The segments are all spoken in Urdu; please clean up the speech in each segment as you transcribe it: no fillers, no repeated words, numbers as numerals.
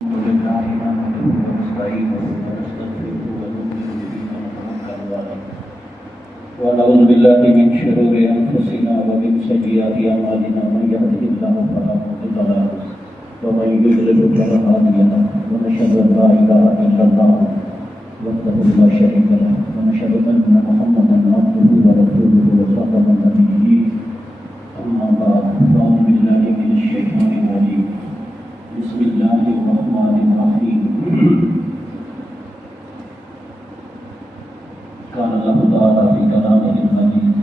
الحمد لله نحمده ونستعينه ونستغفره ونؤمن به ونتوكل عليه ونعوذ بالله من شرور انفسنا ومن سيئات اعمالنا من يهده الله فلا مضل له ومن يضلل فلا هادي له ونشهد ان لا اله الا الله وحده لا شريك له ونشهد ان محمدا عبده ورسوله وخاتم النبيين اما بعد فاعوذ بالله من الشيطان الرجيم بسم الله الرحمن الرحيم قال الله تعالى في كلامه المجيد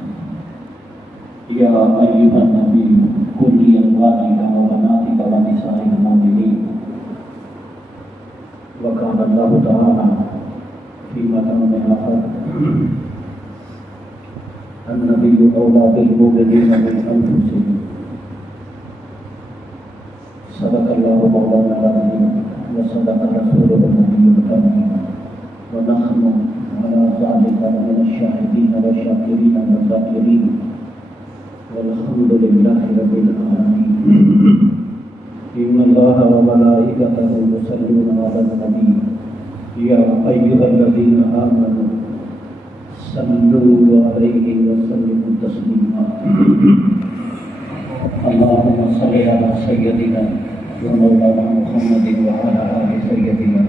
يا أيها النبي قل لأزواجك وبناتك ونساء المؤمنين وقال الله تعالى في مكان آخر النبي أولى بالمؤمنين من أنفسهم صدق الله مولانا العظيم وصدق رسوله النبي الكريم ونحن على ذلك من الشاهدين والشاكرين والذاكرين والحمد لله رب العالمين إن الله وملائكته يصلون على النبي يا أيها الذين آمنوا صلوا عليه وسلموا تسليما اللهم صل على سيدنا ومولانا محمد وعلى آل سيدنا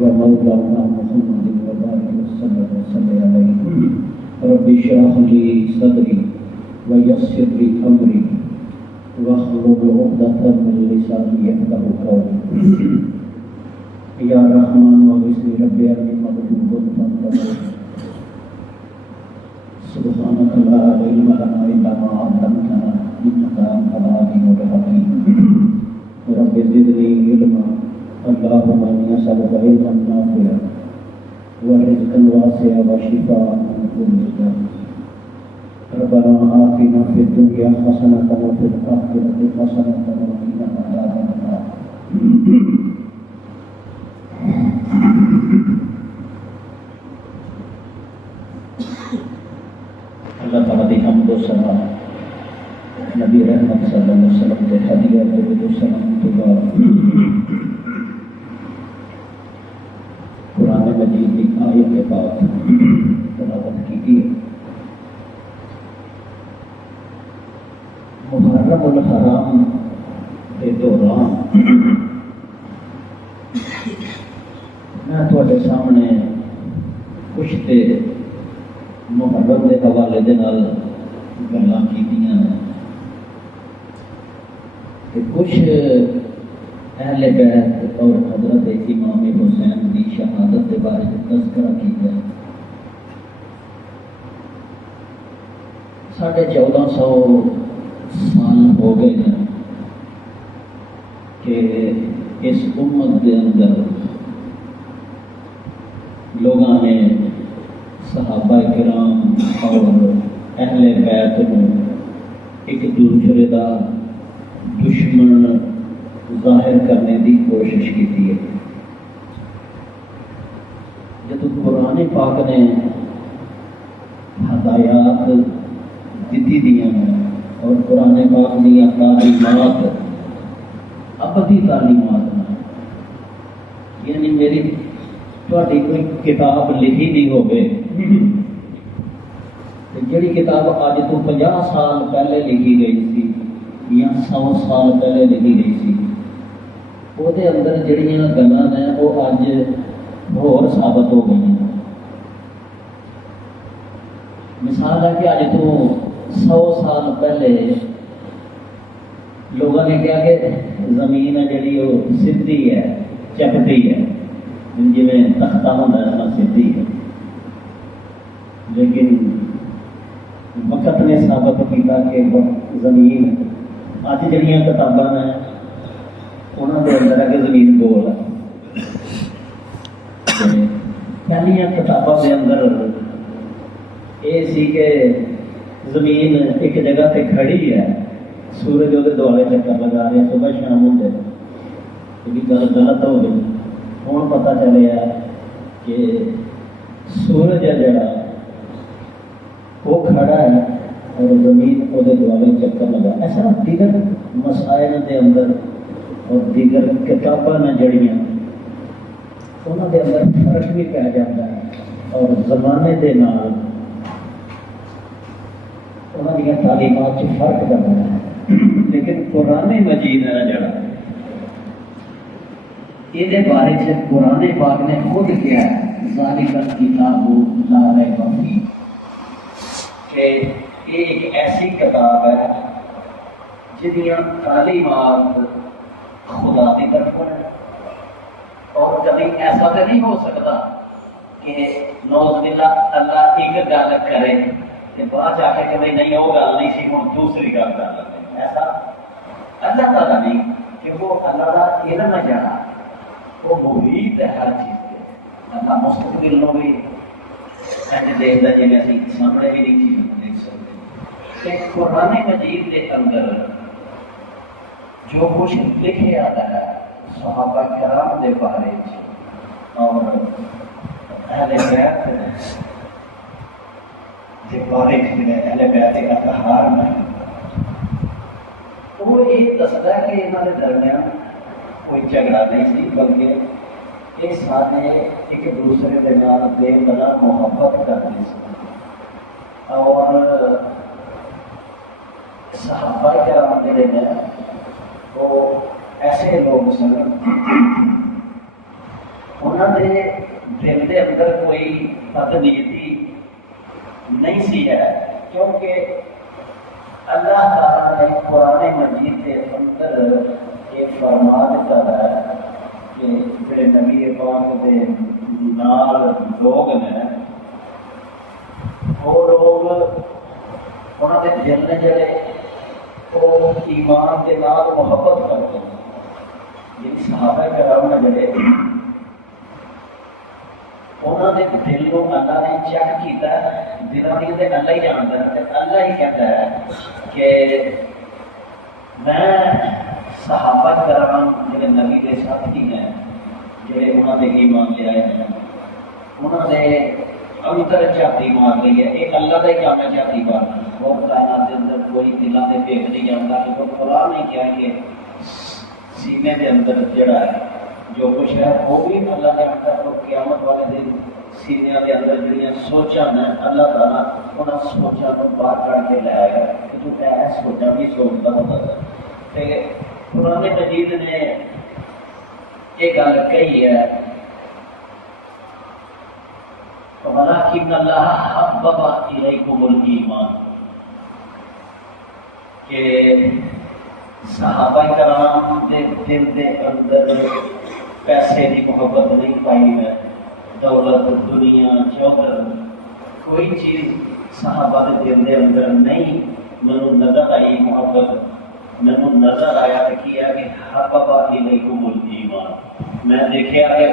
ومولانا محمد وبارك وسلم عليه رب اشرح لي صدري ويسر لي أمري واحلل عقدة من لساني يفقهوا قولي يا رحمن وبسم ربي أني مغلوب فانتصر سبحانك لا علم لنا إلا ما علمتنا إنك أنت العليم الحكيم رب زدني علما اللهم إني أسألك علما نافعا ورزقا واسعا وشفاء من كل داء ربنا آتنا في الدنيا حسنة وفي الآخرة حسنة وقنا عذاب النار اللہ تعالیٰ دی حمد و ثنا نبی رحمت صلی اللہ علیہ وسلم کے ہدیہ درود و سلام کے بعد قرآن مجید کی آیت کے بعد تلاوت کی محرم الحرام کے دوران میں تھوڑے سامنے کچھ تے محرم کے حوالے دے نال گلاں کیتیاں ہیں کہ کچھ اہل بیت اور حضرت امام حسین کی شہادت کے بارے میں تذکرہ کیا ہے 1450 سال ہو گئے ہیں کہ اس امت کے اندر لوگوں نے صحابہ کرام اور اہل بیت کو ایک دوسرے کا دشمن ظاہر کرنے کی کوشش کی ہے جب قرآن پاک نے ہدایات دیتی دیا ہیں اور قرآن پاک دیا تعلیمات ابدی تعلیمات ہیں یعنی میری تھوڑی کوئی کتاب لکھی نہیں ہوگی جڑی کتاب اج تو 50 سال پہلے لکھی گئی سی یا 100 سال پہلے لکھی گئی سی وہ اندر جڑیاں گلاں نے وہ اج ہور ثابت ہو گئی ہیں مثال ہے کہ اج تو 100 سال پہلے لوگوں نے کہا کہ زمین ہے جڑی وہ سیدھی ہے چپٹی ہے جی میں تختہ ہوتا ہے سیدھی ہے لیکن وقت نے ثابت کیا کہ زمین اج جہاں کتاباں ہیں انہوں کے اندر ہے کہ زمین گول ہے پہلیا کتابوں کے اندر یہ سی کہ زمین ایک جگہ پہ کھڑی ہے سورج وہ دوالے چکر لگا رہے صبح شام ہوتے گل غلط ہو گئی ہوں پتہ چلیا کہ سورج ہے جڑا وہ کھڑا ہے اور زمین وہ دوالے چکر لگا ایسا دیگر مسائل کے اندر اور دیگر کتاباں نہ جڑیاں انہوں کے اندر فرق بھی پی جاتا ہے اور زمانے کے نال انہوں کی تعلیمات سے فرق کرتا ہے لیکن قرآن مجید ہے جڑا یہ بارے سے قرآن پاک نے خود کیا ہے ذالک الکتاب لا ریب فیہ کہ یہ ایک ایسی کتاب ہے جنیاں تعلیمات خدا کی طرف ہے اور کبھی ایسا تو نہیں ہو سکتا کہ نوز باللہ اللہ ایک گل کرے کہ بعد جا کے کہ نہیں وہ گل نہیں سی ہوں دوسری گل کر لیں ایسا اللہ تعالیٰ نہیں کہ وہ اللہ کا علم ہے جانا وہ محیط ہے ہر چیز کے اللہ مستقبل میں بھی ایسے دیکھتا جی میں سامنے بھی نہیں چیز دیکھ سکتے کہ قرآن مجید کے اندر جو کچھ لکھے آتا ہے صحابہ کرام کے بارے اور اہل بیت کے بارے اہل بیت کا اطہار میں تو وہ یہ دستا ہے کہ یہاں کے درمیان کوئی جھگڑا نہیں سی بلکہ یہ سارے ایک دوسرے کے نال بے پناہ محبت کرتے سی اور صحابہ کرام جڑے ہیں وہ ایسے لوگ سن انہوں نے دل کے اندر کوئی بدنیتی نہیں سی ہے کیونکہ اللہ تعالیٰ نے قرآن مجید کے اندر یہ فرما دیتا ہے کہ جڑے نبی پاک کے نال لوگ نے وہ لوگ انہوں کے دل نے جڑے وہ ایمان کے نال محبت کرتے ہیں جن صحابہ کرام نے جڑے انہوں نے دل کو اللہ نے چیک کیتا ہے دلوں کی تو اللہ ہی جانتا ہے اللہ ہی کہتا ہے کہ میں صحابہ کرام جڑے نبی کے ساتھی ہیں جڑے انہوں نے ایمان لے آئے ہیں انہوں نے اندر جاتی مار لی ہے ایک اللہ کا ہی کام ہے جاتی مار وہ کائنات کے اندر کوئی دلوں کے دیکھ نہیں جانتا کہ وہ قرآن نے کیا کہ سینے کے اندر جڑا ہے جو کچھ ہے وہ بھی اللہ نے آتا ہے قیامت والے دن سینے کے اندر جڑیاں سوچاں ہیں اللہ تعالیٰ انہاں سوچاں کو باہر کر کے لے آئے گا کہ تو کیا ہے سوچاں بھی سوچتا ہوتا ہے کہ قرآن مجید نے یہ گل کہی ہے وَلَٰكِنَّ اللَّهَ حَبَّبَ إِلَيْكُمُ الْإِيمَانَ کہ صحابہ کرام کے دل کے اندر پیسے کی محبت نہیں پائی ہے دولت دنیا چوکر کوئی چیز صحابہ کے دل کے اندر نہیں مینوں نظر آئی محبت مینوں نظر آیا کہ حبب الیکم الایمان میں دیکھا کہ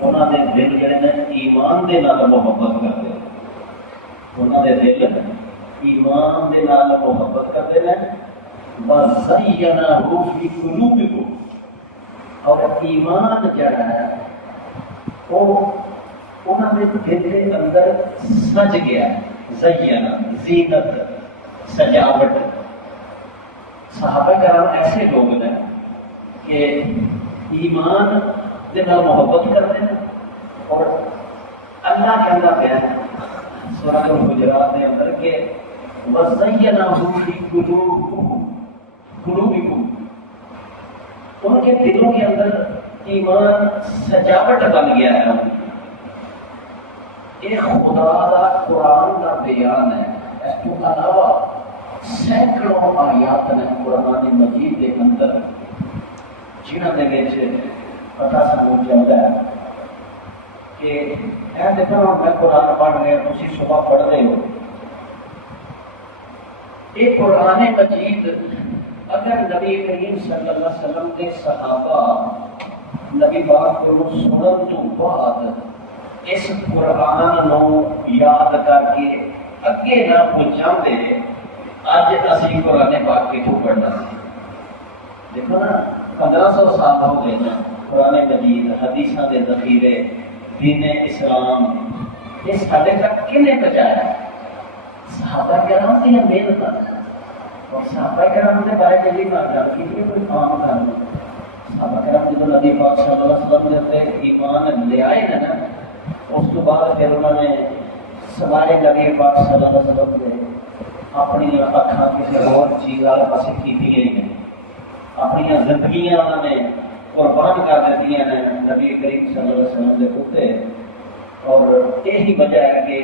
انہوں نے دل جڑے نے ایمان دے نال محبت کرتے انہوں نے دل ایمان دے نال محبت کرتے ہیں وَزَيَّنَهُ فِي قُلُوبِكُمْ اور ایمان جڑا ہے وہ انہوں نے دل کے اندر سج گیا زینا زینت سجاوٹ صحابہ کرام ایسے لوگ ہیں کہ ایمان دے نال محبت کرتے ہیں اور اللہ کہنا پیا سورۃ الحجرات کے اندر کہ وَزَيَّنَهُ فِي قُلُوبِكُمْ ان کے دلوں کے اندر ایمان سجاوٹ بن گیا ہے یہ خدا کا قرآن کا بیان ہے اس کے علاوہ سینکڑوں آیات نے قرآن مجید کے اندر جنہوں نے پتا سانو چلتا ہے کہ اے دیکھو میں قرآن پڑھ رہے ہوں تسی صبح پڑھ رہے ہو یہ قرآن مجید اگر نبی کریم صلی اللہ علیہ وسلم کے صحابہ نبی پاک کو سنن تو بعد اس قرآن نو یاد کر کے اگے نہ پہنچاندے اج اسی قرآن پاک کے تو پڑھنا سی دیکھو نا 1500 سال ہو گئے نا قرآن مجید حدیثاں دے ذخیرے دین اسلام یہ سارے تک کنے پہنچایا صحابہ کرام کی محنت اور صحابہ کرام کے بارے میں یہ بات جان کی کوئی عام گل صحابہ کرام جب نبی پاک صلی اللہ علیہ وسلم نے ایمان لے آئے نا، اس کے بعد پھر انہوں نے سوائے نبی پاک صلی اللہ علیہ وسلم نے اپنی اکھاں کسی اور چیز والے پاس کی ہیں، اپنی زندگیاں انہوں نے قربان کر دیتی ہیں نبی کریم صلی اللہ علیہ وسلم کے اوپر. اور یہی وجہ ہے کہ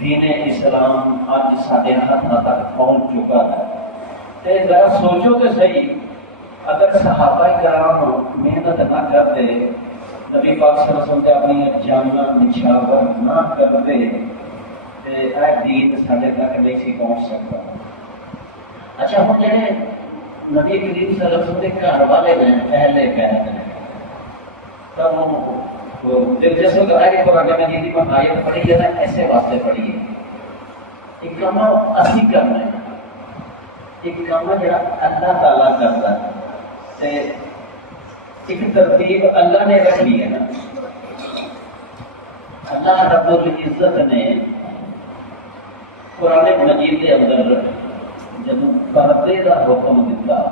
دین اسلام اج سارے ہاتھوں تک پہنچ چکا ہے. تے ذرا سوچو تو صحیح، اگر صحابہ کرام محنت نہ کرتے، نبی پاک صلی اللہ علیہ وسلم اپنی جاناں نچھاور نہ کرتے، دین سارے تک نہیں سی پہنچ سکتا. اچھا ہوں جڑے نبی کریم صلی اللہ علیہ وسلم کے گھر والے نے پہلے قید نے، تب دلچسپ ہے قرآن مجید میں آیت پڑھی ہے نا، ایسے واسطے پڑھی ہے. ایک کام اسی کرنا ہے، ایک کام جڑا اللہ تعالیٰ کرتا ہے، ایک ترتیب اللہ نے رکھی ہے نا. اللہ رب العزت نے قرآن مجید کے اندر جب پردے کا حکم دیتا،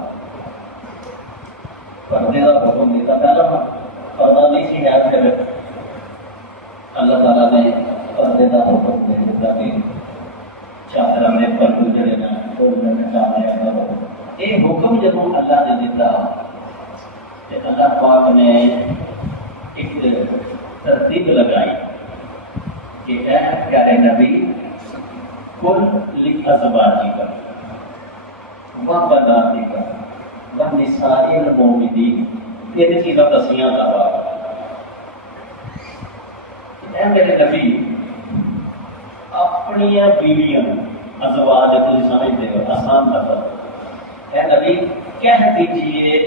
پردے کا حکم دیتا، پہلا پردہ نہیں سی ہے، پھر اللہ تعالیٰ نے پردے کا حکم دے دیتا کہ چادر میں پردے جڑے نا یہ حکم جب اللہ نے دیتا، اللہ پاک نے ایک ترتیب لگائی کہ اے پیارے نبی کل لازواجک وبناتک ونساء المؤمنین، تین چیزاں دسیاں دعوا. اے میرے نبی اپنی بیویاں، ازواج تم سمجھتے ہو آسان لفظ، اے نبی کہہ دیجئے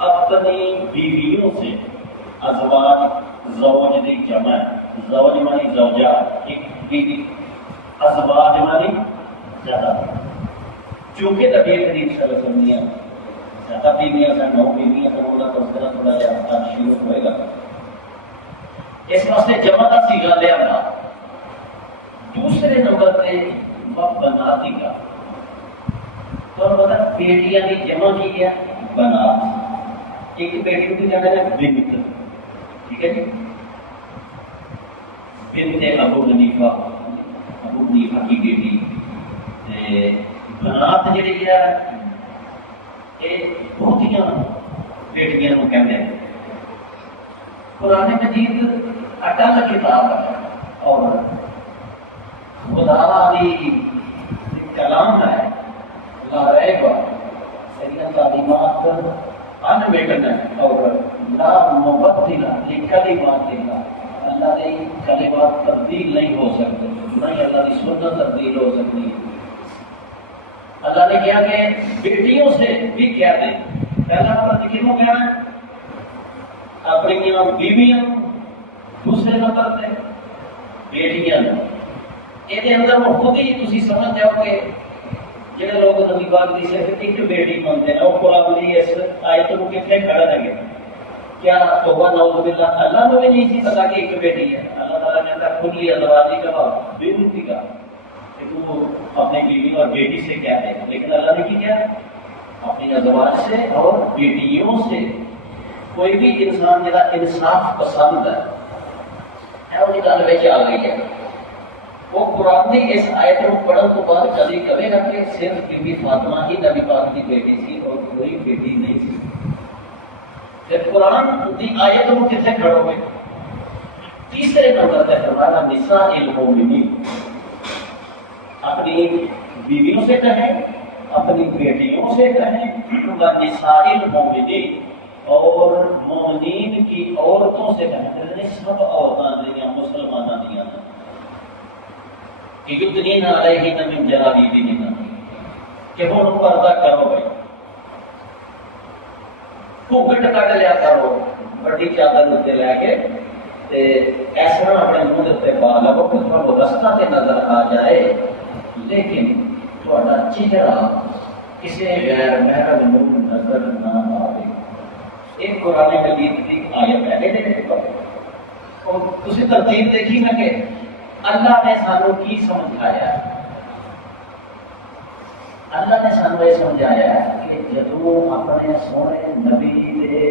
اپنی بیویوں سے. ازواج زوج دی جمع، زوج مانی زوجہ ایک بیوی، ازواج مانی زیادہ. چونکہ نبی کریم صلی اللہ علیہ وسلم زیادہ بیویاں سن، 9 بیویاں سن، انہوں کا تذکرہ تھوڑا جہاں شروع ہوئے گا، اس واسطے جمع کا صیغہ لیا تھا. دوسرے نمبر پہ بناتی کا، تو مطلب بیٹیاں کی جمع کی ہے بنات. ایک بیٹی کو کہتے ہیں بنت، ٹھیک ہے جی، بنت ابو حنیفہ، ابو حنیفہ کی بیٹی. بنات جڑی ہے یہ بہتیاں بیٹیاں کو کہتے ہیں. قرآن مجید اٹل کتاب ہے اور خدا دی کلام ہے، لا ریب صحیح تعلیمات انبیٹن ہے اور لا مبدل لکلمات اللہ. اللہ کی کلمات تبدیل نہیں ہو سکتے، نہیں اللہ کی سنت تبدیل ہو سکتی. اللہ نے کیا کہ بیٹیوں سے بھی کہہ دیں، پہلا نمبر کیوں کہنا ہے اپنی بیویاں، دوسرے نمبر پہ بیٹیاں. یہ اندر خود ہی تھی سمجھ جاؤ کہ جہاں لوگ نبی پاک کی صرف ایک بیٹی منتے ہیں وہ قرآن کی اس آیت کو کتنے کھڑا رہ گئے. کیا توبہ نعوذ باللہ اللہ کو بھی نہیں سی پتا کہ ایک بیٹی ہے. اللہ تعالیٰ کہتا ہے خود لی ازواجی کا بنتی کا، کہ تو اپنی بیوی اور بیٹی سے کیا ہے، لیکن اللہ نے کیا اپنی ازواج سے اور بیٹیوں سے. کوئی بھی انسان جہاں انصاف پسند ہے وہی گل بچ آ گئی ہے. وہ قرآن کی اس آیت کو پڑھنے تو بعد کبھی کہے گا کہ صرف بی بی فاطمہ ہی نبی پاک کی بیٹی تھی اور کوئی بیٹی نہیں تھی. پھر قرآن کی آیت کو کتنے کھڑو گے؟ تیسرے نمبر پہ فرمایا نساء المؤمنین، اپنی بیویوں سے کہیں، اپنی بیٹیوں سے کہیں، نساء المؤمنین اور مومنین کی عورتوں سے کہیں. سب عورتاں دیا مسلمانوں دیا کہ یدنین علیہن من جلابیبہن، کہ ہن پردہ کرو بھائی، گھٹ کٹ لیا کرو بڑی چادر اتنے لے کے ایسا اپنے منہ اتنے پا لو کہ تھوڑا رستہ تے نظر آ جائے، لیکن تھوڑا چہرہ کسی غیر محرم کو نظر نہ آئے. ایک قرآن مجید کی آیت ہے. اور تسی ترتیب دیکھی نا کہ اللہ نے سانو کی سمجھایا. اللہ نے سانو یہ سمجھایا کہ جدوں اپنے سونے نبی دے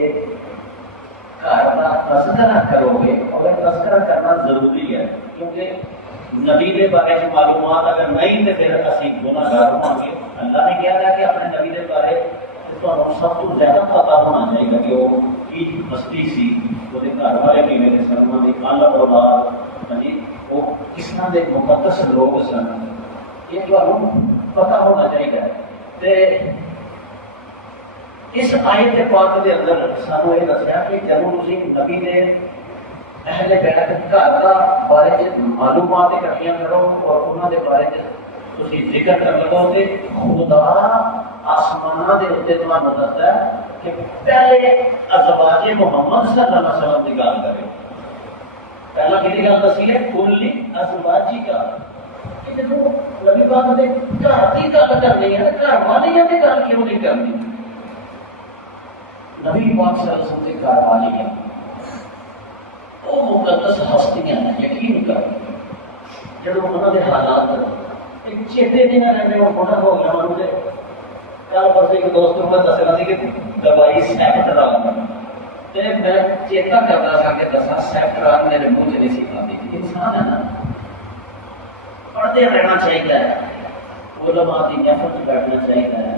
گھر کا تذکرہ کرو گے، اور تذکرہ کرنا ضروری ہے کیونکہ نبی کے بارے میں معلومات اگر نہیں تو پھر اسی گناہگار ہوں گے۔ اللہ نے کیا ہے کہ اپنے نبی کے بارے تو سب تو زیادہ پتا ہونا چاہیے کہ وہ کی بستی سی، وہ گھر والے کیویں نے سن، وہ کل اولاد جی وہ کس طرح کے مقدس لوگ سن، یہ تو پتا ہونا چاہیے۔ تے اس آیت پاک کے اندر سانو یہ دسیا کہ جب تم نبی کے اہل بیت گھر کا بارے معلومات اکٹھیاں کرو اور انہوں کے بارے تھی ذکر کر لگو تو خدا آسمانہ کے اتنے تمہیں دستا ہے کہ پہلے ازواج محمد صلی اللہ علیہ وسلم کی گل کرے۔ پہلا کہ گل دسی ہے کلی ازواجی کا، جب نبی پاک نے گھر کی گل کرنی ہے گھر والیاں کی گل کیوں نہیں کرنی؟ نبی پاک صلی اللہ علیہ وسلم کی گھر والیاں وہ مقدس ہستیاں یقین کر جب انہوں کے حالات چیتے نہیں نہ رہنے وہ بڑا ہو گیا مجھے کل پرسوں ایک دوست نے دس رہا کہ دوائی سیپٹرال میں چیتا کرتا سا کہ دسا سیپٹرال میرے منہ چ نہیں سکھاتی۔ انسان ہے نا، پڑھتے رہنا چاہیے، علماء کی محفل میں بیٹھنا چاہیے،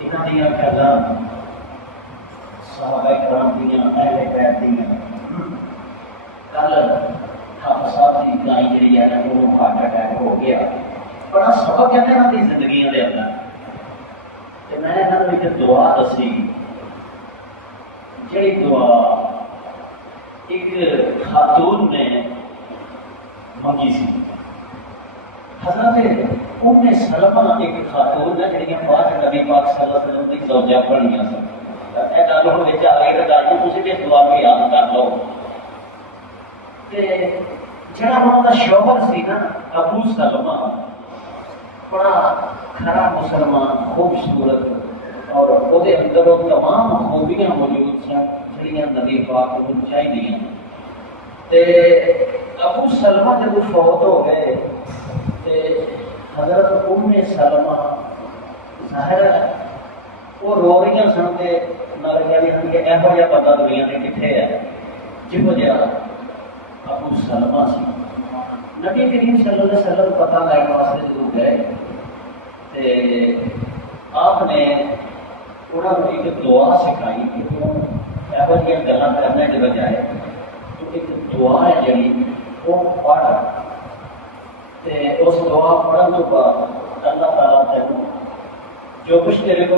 یہاں دیا گلا صحابہ کرام دیا اہل بیت دیا۔ کل حافظ صاحب کی گائی جی ہے وہ ہارٹ اٹیک ہو گیا، بڑا سبق ہے یہاں کی زندگیاں کے اندر۔ میں نے یہاں ایک دعا دسی، جی دعا ایک خاتون نے منگی سی۔ حضرت ام سلمہ ایک خاتون ہے جہاں بعد نبی پاک صلی اللہ علیہ وسلم کی زوجہ بنیا سن۔ یہ گل ہوں آ گئی تو گل تھی بھی دعا کو یاد کر لو۔ جڑا انہوں کا شوہر سی نا ابو سلمہ، بڑا کھڑا مسلمان خوبصورت اور وہ اندر وہ تمام خوبیاں موجود سن جہاں نبی پاک کو چاہیے۔ ابو سلمہ جب فوت ہو گئے حضرت ام سلمہ ظاہر وہ رو رہی سن کے نہ رہی کہ یہو جہا بندہ دنیا میں کتنے ہے جہو جہا ابو سلمہ سی۔ نبی کریم صلی اللہ علیہ وسلم پتہ لائن واسطے جب گئے تو آپ نے انہوں نے ایک دعا سکھائی کہ تم یہو جہاں گلاں کرنے کے بجائے تو ایک دعا ہے جڑی وہ پڑھ، اس دعا پڑھنے کے بعد اللہ تعالیٰ تینوں جو کچھ تیرے کو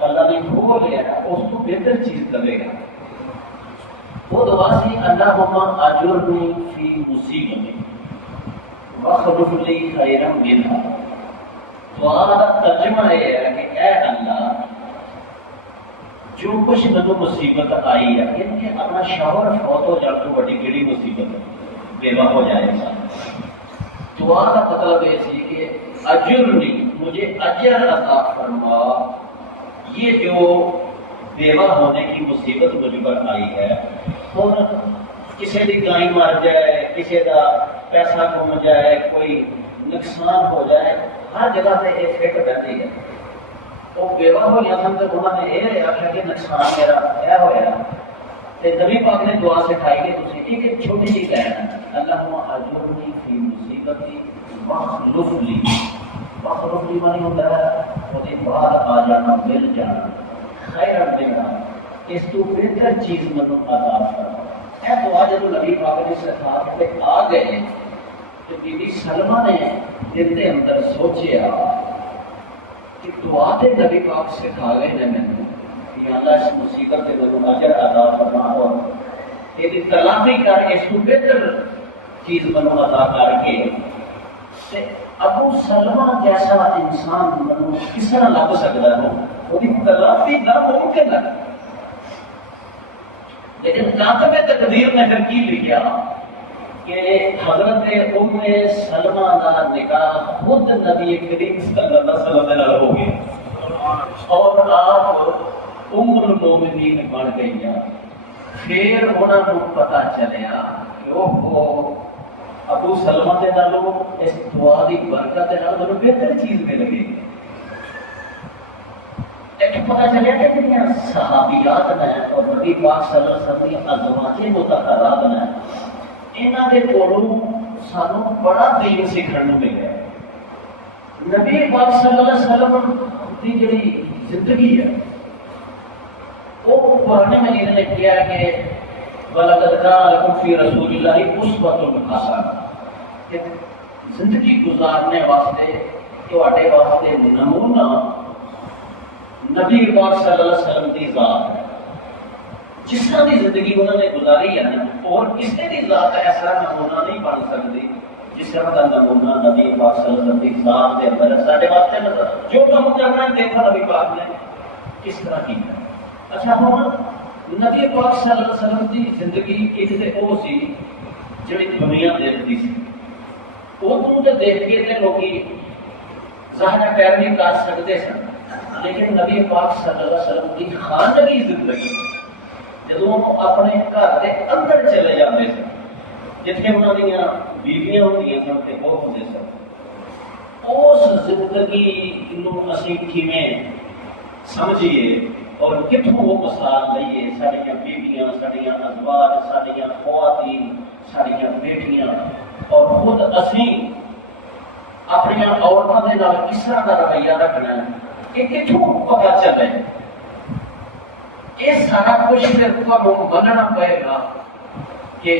اللہ نے کھو لیا ہے اس کو بہتر چیز دے گا۔ وہ دعا سی اللہم اجرنی فی مصیبتی واخلف لی خیرا منہا۔ دعا کا ترجمہ یہ ہے کہ اے اللہ جو کچھ مجھے مصیبت آئی ہے ان کے اپنا شوہر فوت ہو جانے تو بڑی کیڑی مصیبت بیوہ ہو جائے انسان۔ دعا کا مطلب یہ سی کہ اجرنی مجھے اجر عطا فرما، یہ جو بیوہ ہونے کی مصیبت مجھ پر آئی ہے، اور کسی کی گائیں مر جائے، کسی کا پیسہ گم جائے، کوئی نقصان ہو جائے، ہر جگہ پہ یہ فٹ رہتی ہے۔ وہ بیوہ ہو گیا سن تو انہوں نے یہ آخیا کہ نقصان میرا یہ ہوا، نبی پاک نے دعا سکھائی کہ تھی ایک چھوٹی سی کہنا اللہم اجرنی فی مصیبتی واخلف لی۔ واخلف لی معنی ہوتا ہے وہ بعد آ جانا، مل جانا، خیر دینا، اس تو بہتر چیز مجھے عطا فرما۔ یہ دعا جب نبی پاک نے سکھا کے آ گئے تو بی بی سلمہ نے دل کے اندر سوچیا کہ دعا تے نبی پاک سکھا گئے نے میں کہ اللہ اس مصیبت سے مجھے اجر عطا فرما اور یہ تلافی کر اس کو بہتر چیز مجھے عطا کر کے ابو سلمہ جیسا انسان مجھے کس طرح لگ سکتا ہے، وہ تلافی ناممکن ہے۔ لیکن کاتب تقدیر نے پھر کی لکھا کہ حضرت ام سلمہ کا نکاح خود نبی کریم صلی اللہ علیہ وسلم ہو گیا اور آپ ام المومنین بن گئی۔ پھر انہوں کو پتہ چلیا کہ وہ ابو سلمہ کے نالوں اس دعا کی برکت کے نال مجھے بہتر چیز مل گئی. ایک پتہ چلیا کہ جڑیاں صحابیات نے اور نبی پاک صلی اللہ علیہ وسلم کی ازواج مطہرات نے انہاں دے کولوں سانوں بڑا دین سیکھن نوں ملیا. نبی پاک صلی اللہ علیہ وسلم کی جڑی زندگی ہے وہ قرآن مجید نے کیا کہ وَلَقَدْ كَانَ لَكُمْ فِي رَسُولِ اللَّهِ أُسْوَةٌ حَسَنَةٌ کہ زندگی گزارنے واسطے تواڈے واسطے نمونہ نبی پاک صلی اللہ علیہ وسلم کی ذات ہے. جس طرح کی زندگی انہوں نے گزاری ہے نا اور کسی کی ذات ایسا نمونہ نہیں بن سکتی جس طرح کا نمونہ نبی پاک صلی اللہ علیہ وسلم کی ذات کے اندر ہے. سارے واسطے نظر جو کام کرنا ہے دیکھا نبی پاک نے کس طرح کی ہے. اچھا ہوں نبی پاک صلی اللہ علیہ وسلم کی زندگی ایک تو وہ سی جی دنیا دیکھتی سی وہ دیکھ کے لوگ ظاہر پیروی کر سکتے سن. لیکن نبی پاک صلی اللہ علیہ وسلم کی خاندانی زندگی جدوں اپنے گھر کے اندر چلے جاتے سن جتنے انہوں دیا بیویاں ہوتی سن تے وہ ہوتے سن اس زندگی نوں اسی کیویں سمجھیے اور کتوں وہ مثال لئیے ساڑیاں بیویاں ساڑیاں ازواج ساڑیاں خواتین ساڑیاں بیٹیاں اور خود اسی اپنی عورتوں کے نال کس طرح کا رویہ رکھنا ہے کہ کتوں پتا چلے. یہ سارا کچھ پھر تمہیں مننا پائے گا کہ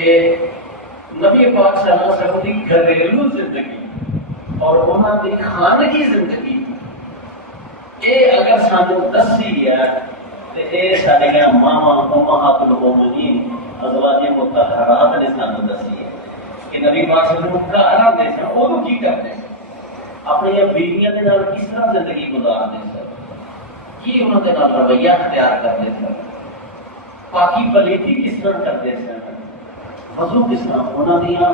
نبی پاک صلی اللہ علیہ وسلم کی گھریلو زندگی اور انہوں کی خاندگی زندگی یہ اگر سانو دسی ہے تو یہ سارے ماما امہات المومنین ازواج مطہرات نے سانو دسی ہے کہ نبی پاک صلی اللہ علیہ وسلم گھر آتے سن وہ کی کرتے سن اپنی بیویاں کے نال کس طرح زندگی گزارتے سن کی انہوں کے نال رویہ اختیار کرتے سن پاکی پلیتی کس طرح کرتے سن وضو کس طرح انہوں دیا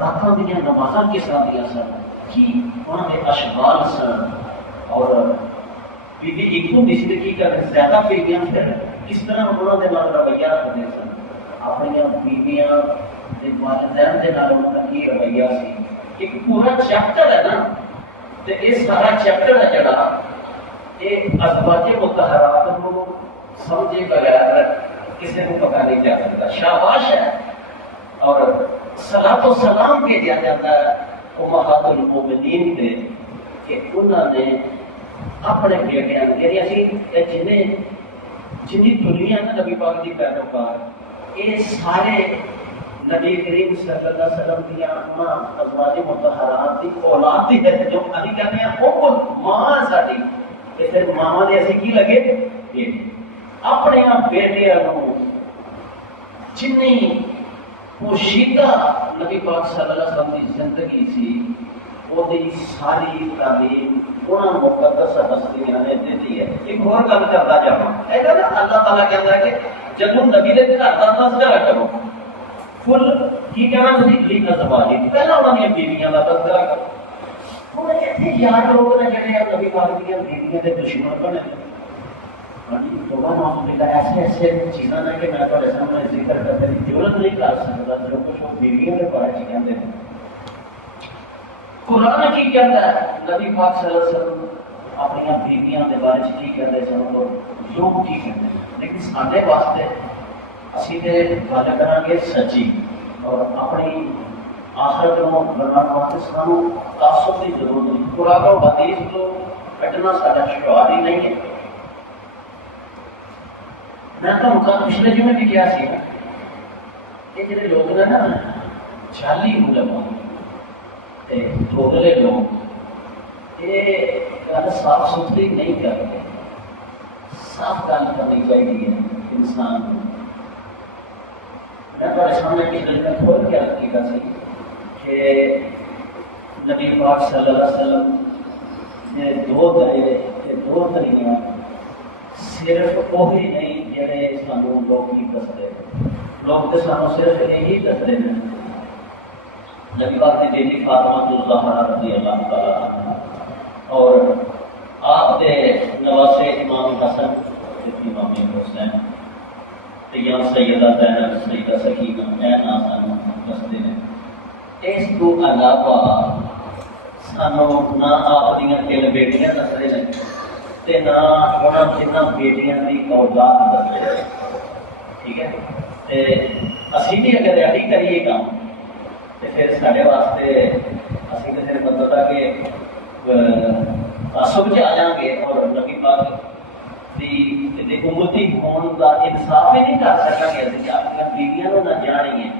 راتوں دیا نمازاں کس طرح دیا سن کی انہوں کے اشغال سن اور بیوی ایک تو زندگی کا زیادہ بیویاں پھر کس طرح انہوں نے رویہ رکھتے سن اپنی بیویاں والدین کے نال انہوں کا کی رویہ سی. ایک پورا چیپٹر ہے نا تو یہ سارا چیپٹر ہے جڑا یہ ازواج مطہرات کو سمجھے بغیر کسی کو پتا نہیں جا سکتا. شاباش ہے اور صلاۃ و سلام بھیجا جاتا ہے امہات المومنین پہ کہ انہوں نے اپنے بیٹیاں جنہیں دنیا میں نبی پاک کی پیروکار یہ سارے نبی کریم صلی اللہ علیہ وسلم کی ماں ازواج مطہرات کی اولاد دی ہے جو ابھی کہتے ہیں وہ ماں ساری یہ پھر ماما نے ایسے کی لگے اپنے بیٹے جنہیں پوشیدہ نبی پاک صلی اللہ علیہ وسلم کی زندگی سی وہ ساری تعلیم انہوں مقدس ہستیاں نے دیتی ہے. ایک اور گل کرتا جاؤں اللہ تعالیٰ کہتا ہے کہ جب نبی کے گھر کا تذکرہ کرو فل کی کہنا تھی ازواجی پہلا انہوں نے بیویاں کا تذکرہ کرو. ہوں اتنے یار لوگ نے جڑے نبی پاک دیا بیویاں کے دشمن بنے ایسے ایسے چیزاں نے کہ میں تھوڑے سامنے ذکر کرنے کی ضرورت نہیں کر سکتا جو کچھ وہ بیویوں کے بارے میں کہتے ہیں. قرآن کی کہتا ہے نبی پاک صلی اللہ علیہ وسلم اپنی بیویاں کے بارے میں کی کہتے ہیں تو لوگ کی کہتے ہیں لیکن سارے واسطے اسی تے گل کریں گے سچی اور اپنی آخرت کو بنانے واسطے سانو تعصب کی ضرورت نہیں. قرآن و حدیث تو کٹنا سارا شعار ہی نہیں ہے. میں تو پچھلے جمعے بھی کیا سی یہ جڑے لوگ نے نا جعلی علماء دھوکلے لوگ یہ گل صاف ستھری نہیں کرتے. صاف گل کرنی چاہیے انسان کو. میں تھوڑے سامنے پچھلے دن کھول کے عرض کیا سی کہ نبی پاک صلی اللہ علیہ وسلم نے دو طریقے صرف وہی نہیں جڑے سانو لوگ ہی دستے لوگ تو سانو صرف یہی دستے ہیں. نبی پاک کی بیٹی فاطمہ الزہرا رضی اللہ تعالیٰ عنہ اور آپ کے نواسے امام حسن امام حسین یا سیدہ زینب سیدہ سکینہ اے ناسانو دستے ہیں اس کو علاوہ سانوں نہ آپ دیا 3 بیٹیاں دستے ہیں تے نہ انہوں 3 بیٹیاں کی اولاد دستے ہیں. ٹھیک ہے. تے اسی بھی اگر یہی کریے کام تو پھر سارے واسطے اسی تو صرف مطلب ہے کہ تعصب چ آ جائیں گے اور نبی پاک کی امتی ہونے کا انصاف ہی نہیں کر سکیں گے. کہ اپنی بیویاں نہ جانیں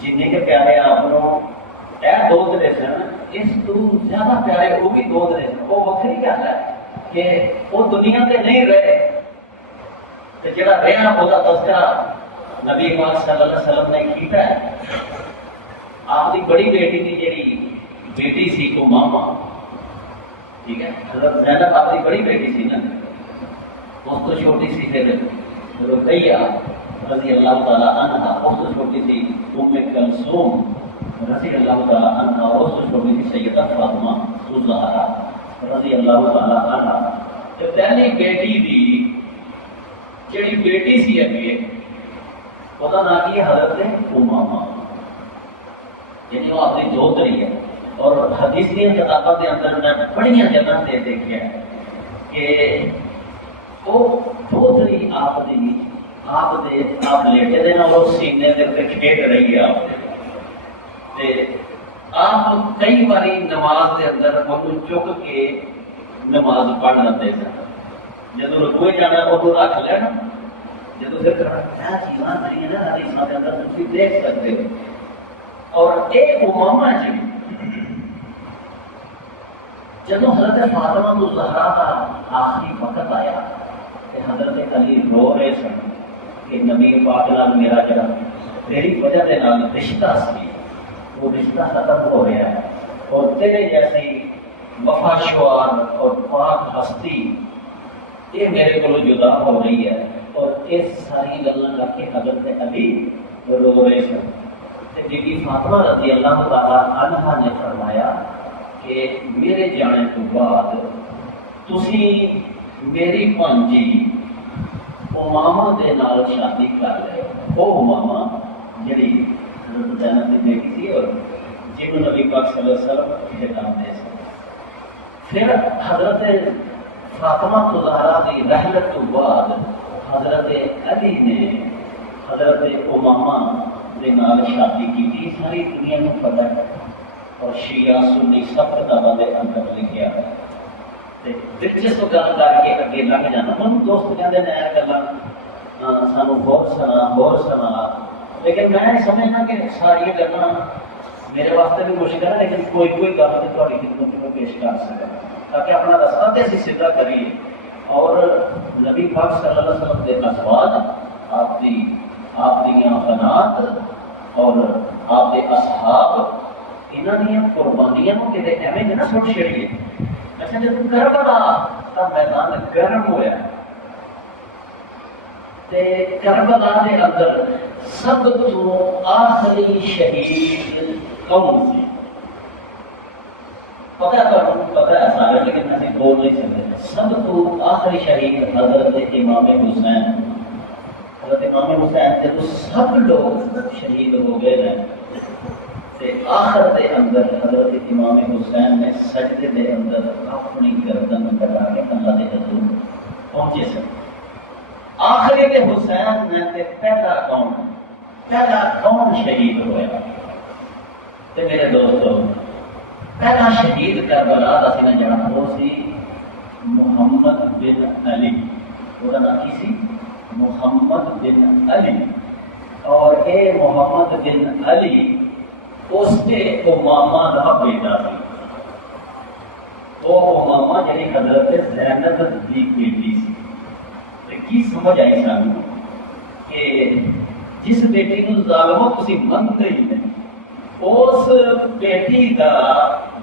جن کے پیارے آپ دو درے سن اس تو زیادہ پیارے وہ بھی 2 درے سن. وہ وکری گل ہے کہ وہ دنیا سے نہیں رہے تو جڑا رہا وہ تذکرہ نبی پاک صلی اللہ علیہ وسلم نے کیتا ہے. آپ کی بڑی بیٹی کی جڑی بیٹی سی امامہ, ٹھیک ہے, حضرت زینب آپ کی بڑی بیٹی سی نا, اس کو چھوٹی سی پھر رقیہ رضی اللہ تعالیٰ عنہ, اس کو چھوٹی سی ام کلثوم رضی اللہ تعالیٰ عنہ, اور اس کو چھوٹی سی سیدہ فاطمہ الزہرا رضی اللہ تعالیٰ عنہ. تو پہلی بیٹی دی جڑی بیٹی سی اگے وہ نام کی حضرت امامہ, یعنی وہ اپنی 2 تری ہے. اور حدیث کی کتابوں کے اندر میں بڑی جگہ سے دیکھا ہے کہ وہ 2 تری آپ لیٹے دے نا اور سینے کے کھیڈ رہی ہے. آپ کئی باری نماز کے اندر وہ چک کے نماز پڑھ لیتے سن. جب رکوے جانا ادو رکھ لینا, جب پھر چیزاں نہیں نا حدیث کے اندر تم دیکھ سکتے ہو. اور ایک امامہ جی جب حضرت فاطمہ الزہرا کا آخری وقت آیا کہ حضرت علی رو رہے سن کہ نبی پاک نال میرا جڑا تیری وجہ کے نال رشتہ سی وہ رشتہ ختم ہو رہا ہے, اور تیرے جیسی وفا شعار اور پاک ہستی یہ میرے کو جدا ہو رہی ہے. اور اس ساری گلوں کر کے حضرت علی رو رہے سن. بی بی فاطمہ رضی اللہ تعالیٰ عنہ نے فرمایا کہ میرے جانے تو بعد تسی میری بھانجی امامہ دے نال شادی کر لے. وہ امامہ جڑی حضرت زینب کی بیٹی تھی اور جن نبی پاک صلی اللہ علیہ وسلم خطاب دے سن. پھر حضرت فاطمہ الزہرا کی رحلت تو بعد حضرت علی نے حضرت امامہ دے نال شادی کی. ساری دنیا کو پتہ ہے اور شیعہ سنی سب کتابوں کے اندر لکھا ہے. دلچسپ گل کر کے اگے لنگ جانا. من دوست کہتے ہیں گلا سانو ہور سنا, لیکن میں سمجھنا کہ ساری گلاں میرے واسطے بھی مشکل ہے, لیکن کوئی گل تو تھوڑی خدمت میں پیش کر سکا تاکہ اپنا رستہ تے اسی سیدھا کریے. اور نبی پاک صلی اللہ علیہ وسلم کے ازواج آپ دی بنات اور آپ کے اصحاب انہاں دی قربانیاں کو کتے ایویں نہ سٹ چھڑیے. اچھا جب کربلا کا میدان گرم ہوا تے کربلا کے اندر سب تو آخری شہید کون سی؟ پتہ ہے سارے, لیکن ہمیں بول نہیں سکتے. سب تو آخری شہید حضرت امام حسین. حضرت امام حسین جب سب لوگ شہید ہو گئے ہیں تے آخر دے اندر حضرت امام حسین نے سجدے دے اندر اپنی گردن کٹا کے اللہ دے حضور پہنچے سن. آخری دے حسین نے تے پہلا کون شہید ہوا؟ تے میرے دوستو پہلا شہید کربلا دا سی جڑا وہ سی محمد بن علی. وہ نام کی سی؟ محمد بن علی. اور اے محمد بن علی اس کے امامہ کا بیٹا سی. وہ امامہ جی حضرت زینب کی بیٹی سی. کی سمجھ آئی سانو کہ جس بیٹی کو ظالموں تسی منتے ہی نہیں, اس بیٹی کا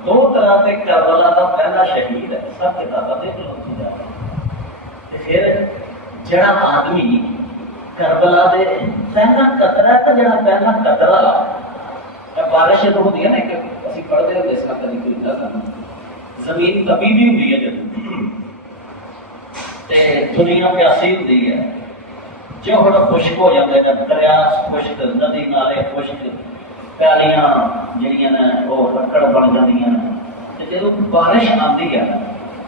2 طرح سے کربلا کا پہلا شہید ہے. سب کے دادا دے تو پھر جڑا آدمی کربلا دے پہلا قطرہ ہے, جڑا پہلا قطرہ بارش تو ہوتی ہے نا کہ اسی پڑھتے ہوتے اس کا کبھی کوئی نہ کرنا, زمین کبھی بھی ہوئی ہے جب دنیا پیاسی ہوتی ہے, جو بڑا خشک ہو جاتا ہے, جب دریا خشک, ندی نالے خشک, پیالیاں جہاں نے وہ لکڑ بن جاتی جب بارش آتی ہے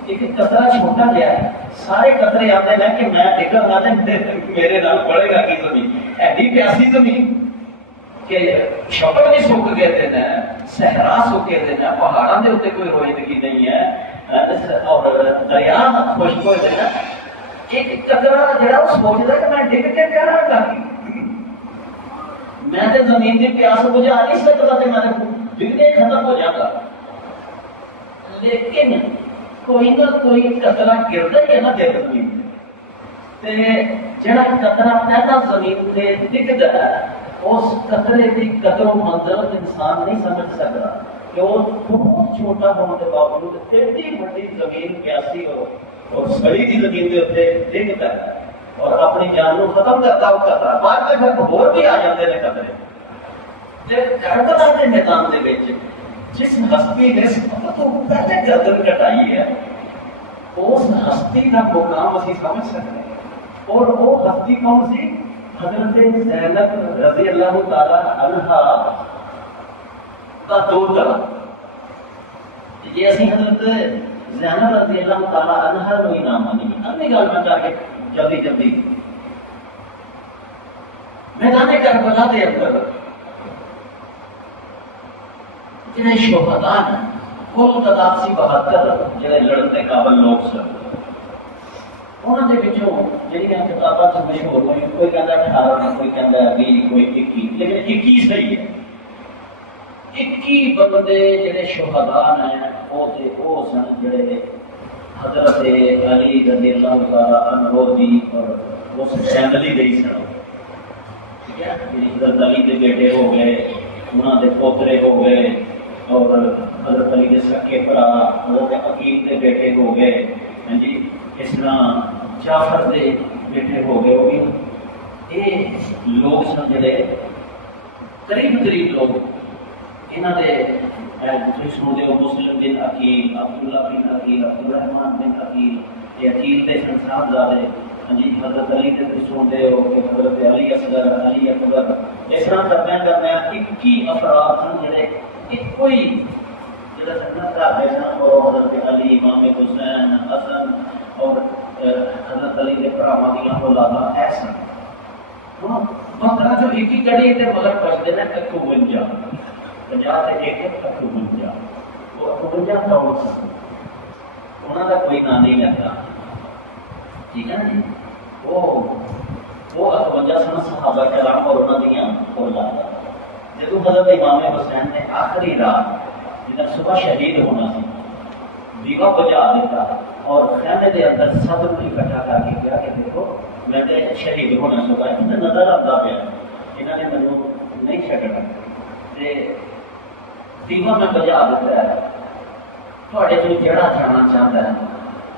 ایک قطرہ چھوٹا جہا ہے سارے قطرے آتے ہیں کہ میں ٹکر نہ دیں میرے نال پڑے گا کی زمین ایڈی پیاسی زمین کہ شبر بھی سک گئے تھے صحرا سکے تھے پہاڑوں کے اتنے کوئی روئندگی نہیں ہے اور دریا خشک ہوئے تھے ایک قطرہ جہاں وہ سوچتا کہ میں ڈگ کے کیا رہا گا میں تو زمین کی پیاس بجھا نہیں سکتا کہ میں ڈگنے ختم ہو جاتا لیکن کوئی نہ کوئی قطرہ گرتا ہی ہے نا دل زمین جہاں قطرہ پہلا زمین سے ڈگتا ہے اس قطرے کی قدر و منزل انسان نہیں سمجھ سکتا کہ وہ بہت چھوٹا ہونے کے باوجود ایڈی بڑی زمین پیاسی ہو اور سڑی کی زمین کے اتنے ڈگتا ہے اور اپنی جان کو ختم کرتا ہو قطرہ بعد میں پھر اور بھی آ جاتے ہیں قطرے کربلا کے میدان کے جس ہستی نے پہلے گردن کٹائی ہے اس ہستی کا مقام اسی سمجھ سکتے ہیں اور وہ ہستی کون سی حضرت زینب رضی اللہ تعالی عنہا کا دو طرح یہ اسی حضرت زینب رضی اللہ تعالی عنہا کو ہی نام مانی اپنی گل میں کر کے جلدی جلدی میدان کربلا کے اندر جنہیں شہداء ہیں کل تعداد سی 72 جڑے لڑن کے قابل لوگ سن انہوں نے پچھوں جہاں کتابوں سے مشہور ہوئی کوئی کہتا 18 کوئی کہتا 20 کوئی 21 لیکن 21 صحیح ہے 21 بندے جڑے شہداء ہیں وہ سن جڑے حضرت علی رضی اللہ تعالی عنہ دی اور اس فیملی دے سن ٹھیک ہے حضرت علی کے بیٹے ہو گئے انہوں کے پوترے ہو گئے اور حضرت علی کے سکے بھرا حضرت عقیل کے بیٹے ہو گئے ہاں جی اس طرح جعفر کے بیٹے ہو گئے یہ لوگ سن جڑے قریب قریب لوگ یہاں کے سنتے ہو مسلم بن عقیل عبداللہ بن عقیل عبدالرحمان بن عقیل یہ عقیل کے سن صاحبزادے ہاں جی حضرت علی کے سنتے ہو کہ حضرت علی اصغر علی اکبر اس طرح کرتے 21 افراد سن جڑے کوئی جڑا سنت کا ہے اور حضرت علی امام حسین حسن اور حضرت علی کے بھراواں دیاں اولاداں ایسا بندہ جو ایک ہی کڑی تے مگر بچتے ہیں 51 50 تے ایک 51 وہ 51 کون سن انہاں دا کوئی نام نہیں لگتا ٹھیک ہے جی وہ 51 سن صحابہ کرام اور انہاں دیاں اولاداں جب حضرت امام حسین نے آخری رات جب صبح شہید ہونا سی دیوا بجا دیتا اور خیمے کے اندر سب کو اکٹھا کر کے کیا کہ دیکھو میں نے شہید ہونا صبح انہیں نظر آتا پیا انہوں نے مجھے نہیں چڈنا دیوا میں بجا دیتا ہے تھوڑے تو جڑا جانا چاہتا ہے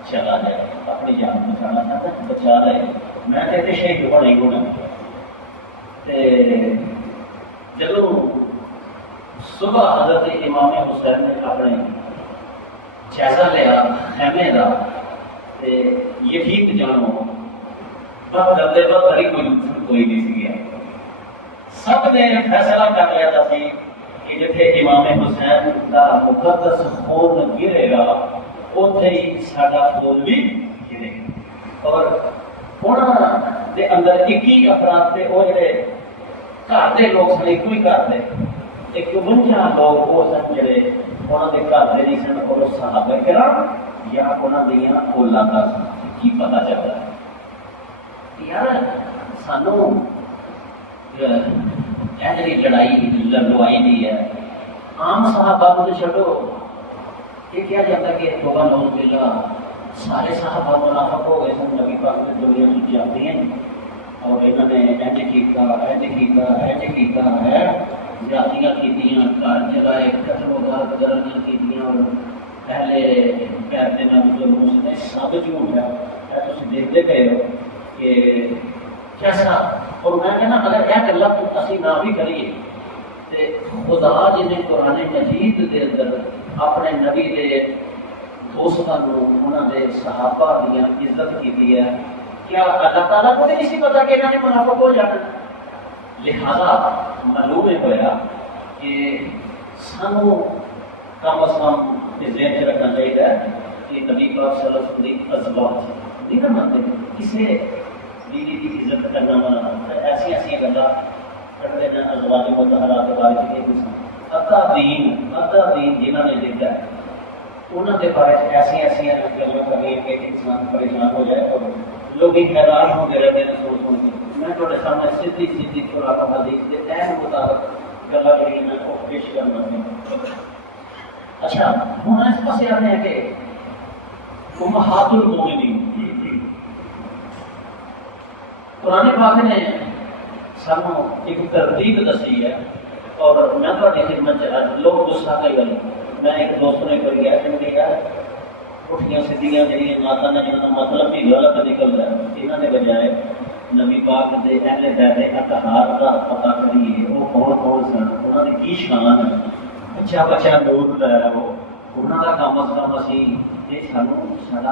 چلا جائے اپنی جان بچانا چاہتا ہے بچا لے میں کہتے شہید ہونا ہی ہونا جب صبح حضرت امام حسین نے اپنے جائزہ لیا خیمے کا یقین جانو بہت گندے بہت کوئی نہیں سی گیا سب نے فیصلہ کر لیا تھا کہ جتنے امام حسین کا مقدس خون گرے گا اتنے ہی سارا خون بھی گرے گا اور انہوں کے اندر 21 افراد تھے وہ جڑے گھر کے لوگ سن ایک ہی گھر کے 51 لوگ وہ سن جڑے انہوں کے گھر کے نہیں سن اور صحابہ کرام یا انہوں دیا اولاداں سن کی پتا چلتا ہے یار سانو جی لڑائی لڑوائی نہیں ہے عام صحابہ کو چھڈو یہ کیا جاتا ہے کہ توبہ نعوذ باللہ سارے صحابہ منافق ہو گئے سن نبی پاک کی دنیا میں جاتے ہیں اور انہوں نے ایج کیتا ہے زیادتیاں کیتیاں گھر جلائے قتل و غارت گرمیاں کیتیاں اور پہلے کہتے ہیں ظلم سے سب جھوٹ ہے تم دیکھتے گئے ہو کہ کیسا اور میں کہنا اگر یہ گلا اسی نہ بھی کریے تو خدا جنہیں قرآن مجید کے اندر اپنے نبی کے دوستوں انہوں نے صحابہ دیا عزت کی ہے کیا اللہ تعالیٰ کو نہیں پتا کہ انہوں نے منافق ہو جانا لہذا معلوم ہوا کہ سانو کم از کم یہ ذہن چ رکھنا چاہیے کہ نبی پاک صلی اللہ علیہ وسلم کی ازواج نہیں نہ مانتے کسی بیوی کی عزت کرنا ایسی ایسی گلا کرتے ہیں ازواج مطہرات کے بارے میں ادھا دین جنہوں نے دیکھا ہے انہوں کے بارے میں ایسی ایسی گلیں کرنی کہ انسان پریشان ہو جائے اور لوگ حیران ہوتے رہتے ہیں سوچ سن کے میں تھوڑے سامنے سیدھی سیدھی قرآن حدیث کے عین مطابق گلا جڑی میں وہ پیش کرنا ہے. اچھا ہوں اس پاس آنے ہیں کہ امہات المومنین قرآن پاک نے سانو ایک ترتیب دسی ہے اور میں تھوڑی خدمت لوگ غصہ کئی والی میں ایک دوست نے کوئی گیا کہ یار اٹھیاں سیدھیاں جہاں ماتا نے جنہوں مطلب بھی غلط نکل رہا ہے یہاں کے بجائے نبی پاک کے اہل بیت اطہار کا پتا کریے وہ کون سن انہوں نے کی شان ہے بچہ بچہ دور لے رہا وہ انہوں کا کم از کم اسی یہ سانو سارا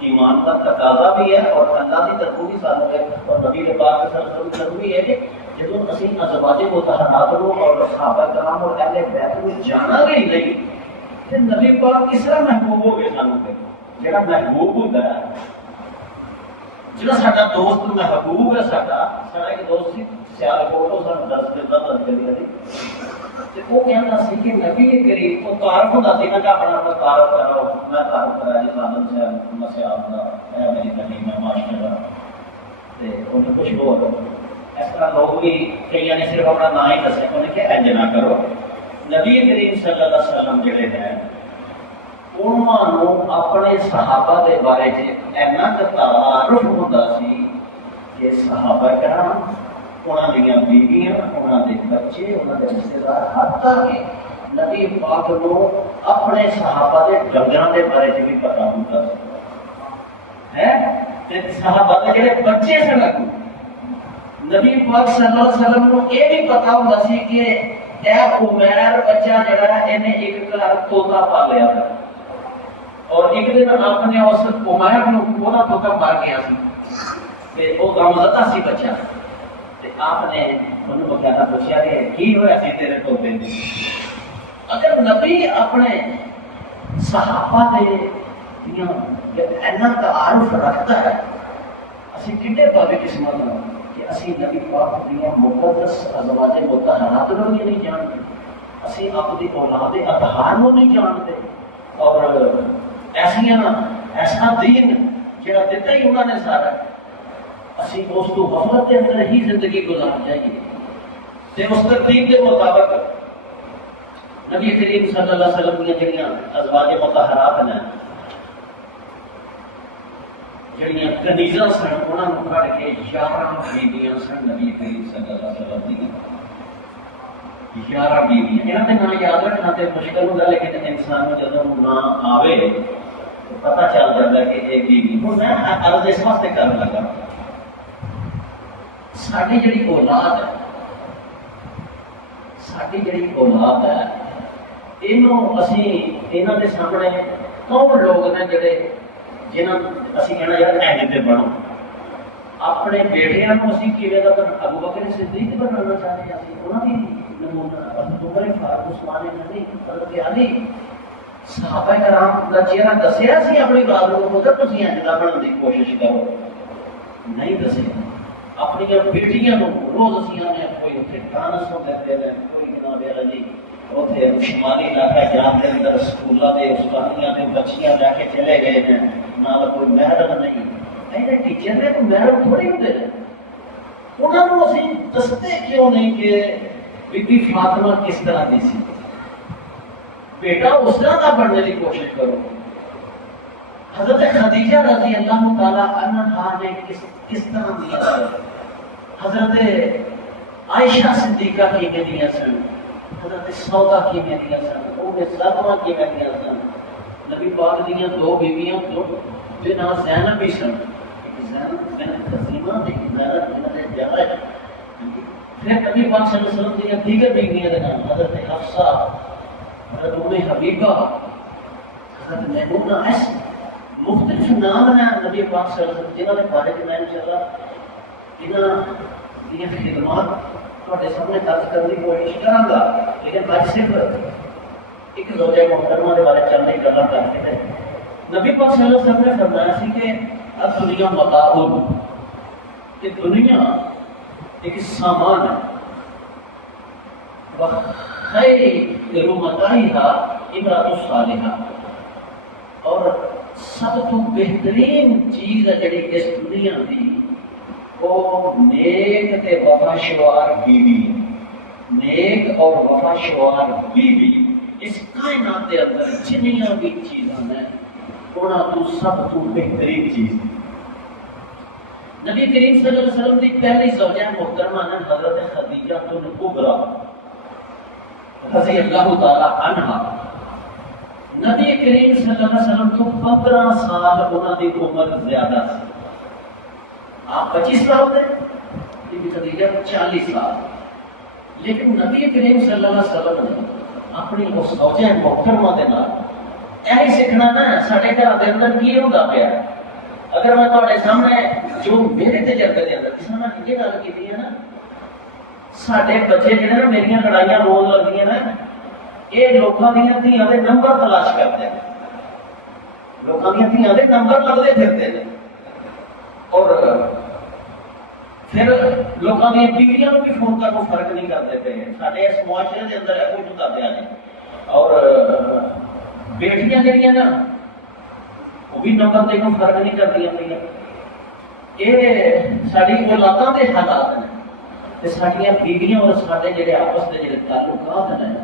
ایمان کا تقاضا بھی ہے اور اللہ کی طرف بھی سانو ہے اور نبی پاک صلی اللہ علیہ وسلم ضروری ہے کہ جب اسی ازواج مطہرات کو اور صحابہ کرام اور اہل بیت کو جانا گے نہیں تو نبی پاک کس طرح محبوب ہو گئے سانو پہ جڑا محبوب ہوتا ہے جڑا ساڈا دوست محبوب ہے ساڈا ایک دوست سی سیالکوٹ وہ سانو درس دیتا وہ کہنا سی کہ نبی کریم وہ تعارف ہوتا سی نا کہ اپنا اپنا تعارف کرو میں تعارف کرا جی سادن صاحب مسیاب کا ہے میری نبی میں ماشاء اللہ انہیں کچھ ہو اس طرح لوگ بھی کئی نے صرف اپنا نام ہی دسے انہیں کہ انج نہ کرو نبی کریم صلی اللہ علیہ وسلم جڑے ہیں انہوں اپنے صحابہ کے بارے اینا تعارف ہوتا سی کہ صحابہ کرام انہوں دیا بیویاں انہوں کے بچے انہوں کے رشتے دار حتیٰ کہ نبی پاک کو اپنے صحابہ کے ڈنگراں کے بارے بھی پتا ہوتا ہے صحابہ کے جڑے بچے سن نبی پاک صلی اللہ علیہ وسلم کو یہ بھی پتا ہوتا سی کہ اے عمیر بچہ جڑا ہے انہیں ایک گھر طوطا پا لیا تھا اور ایک دن اپنے اس عمیر کو پورا طوطا مار گیا سی وہ غمزدہ سی بچہ آپ نے انہوں کو کیا پوچھا کہ کی ہوا سی تیرے طوطے میں اگر نبی اپنے صحابہ دے اینا تعارف رکھتا ہے اسی کتنے بڑی قسمت ہیں کہ اسی نبی پاک دیا مقدس ازواج مطہرات کو نہیں جانتے اسی اپنی اولاد اطہار کو نہیں جانتے اور ایسا دین جڑا دیتا ہی انہوں نے سارا اسی اس کو غفلت کے اندر ہی زندگی گزار جائیے تے اس ترتیب کے مطابق نبی کریم صلی اللہ علیہ وسلم کی جڑیاں ازواج مطہرات ہیں جڑیاں کنیزاں سن انہوں نے کھڑ کے 11 بیویاں سن نبی کریم صلی اللہ علیہ وسلم کی 11 بیویاں انہاں دے نام یاد رکھنا تے مشکل ہوتا لیکن انسان کو جب نام آوے تو پتہ چل جاتا ہے کہ یہ بیوی ہوں میں عرض اس واسطے کرنے لگا ساری جڑی اولاد ہے انہوں اسی انہاں دے سامنے کون لوگ نے جڑے جنہاں اسی کہنا یار اینج تے بنو اپنے بیٹیاں نوں اسی کیویں دا ابو بکر صدیق بنانا چاہتے ہیں اسی انہاں دی نمونہ عمر فاروق عثمان غنی حضرت علی صحابہ کرام دا چہرہ دسیا سی اپنی بات کو تو تسی اینج دا بنن دی کوشش کرو نہیں دسیا اپنی بیٹیاں نوں روز اسی آنے کوئی اتنے گانا سن لیتے ہیں کوئی جناب والا جی اتنے شمالی علاقہ جہاں کے اندر سکولوں کے استادیاں کے بچیاں جا کے چلے گئے ہیں نہ کوئی محرم نہیں ایسے ٹیچر نے کوئی محرم تھوڑی ہوتے ہیں انہوں نے اسی دستے کیوں نہیں کہ بی بی فاطمہ کس طرح دی سی بیٹا اس طرح کا بننے کی کوشش کرو حضرت خدیجہ رضی اللہ تعالیٰ عنہا نے کس طرح دیا حضرت عائشہ صدیقہ کی میں دیا سن حضرت سودا کی میں دیا سن ام سلمہ کی میں دیا سن نبی پاک دیا 2 بیویاں جو نام زینب بھی سن زینب تسلیمہ دی زینب نے جگہ پھر نبی پاک صلی اللہ علیہ وسلم دیا دیگر بیویاں کے نام حضرت حفصہ حضرت ام حبیبہ حضرت میمونہ ایسے مختلف نام ہیں نبی پاک صلی اللہ علیہ وسلم جنہوں نے بارے میں انشاءاللہ انہاں کی خدمات تھوڑے سامنے درج کرنے کی کوشش کروں گا، لیکن اج صرف ایک زوجہ محترمہ کے بارے چند ایک گلاں کر کے نبی پاک صلی اللہ علیہ وسلم نے فرمایا سی کہ اب دنیا متاع، کہ دنیا ایک سامان ہے، وخیر متاعها امرأۃ صالحہ، اور سب تو بہترین چیز ہے جڑی اس دنیا دی وہ نیک تے وفا شوار بیوی ہے، نیک اور وفا شوار بیوی اس کائنات کے اندر جنیاں بھی چیزاں ہیں انہاں تو سب تو بہترین چیز ہے۔ نبی کریم صلی اللہ علیہ وسلم کی پہلی زوجہ محترمہ نے حضرت خدیجہ الکبریٰ رضی اللہ تعالی عنہا، نبی کریم صلی اللہ علیہ وسلم تو 15 سال انہوں کی عمر زیادہ سی، آپ 25 سال تھے، بی بی خدیجہ 40 سال، لیکن نبی کریم صلی اللہ علیہ وسلم نے اپنی اس زوجہ محترمہ کے نال یہی سیکھنا نا سارے گھر کے اندر کی ہوتا پیا۔ اگر میں تھوڑے سامنے جو میرے تجربے کے اندر کسی نے یہ گل کی ہے نا، سارے بچے جہاں نا میری لڑائیاں رون لگتی ہیں نا، یہ لوگوں دیا دھیاں کے نمبر تلاش کرتے ہیں، لوگوں دیا دھیاں کے نمبر لگتے پھرتے ہیں، اور پھر لوگوں دیا بیویاں بھی فون کرنے کو فرق نہیں کرتے پے، سارے اس معاشرے کے اندر ہے کوئی بتاتے ہیں، اور بیٹیاں جہاں نا وہ بھی نمبر دیکھو فرق نہیں کرتی پہ، یہ ساری اولادوں کے حالات ہیں، ساریا بیویاں اور سارے جڑے آپس کے جڑے تعلقات ہیں،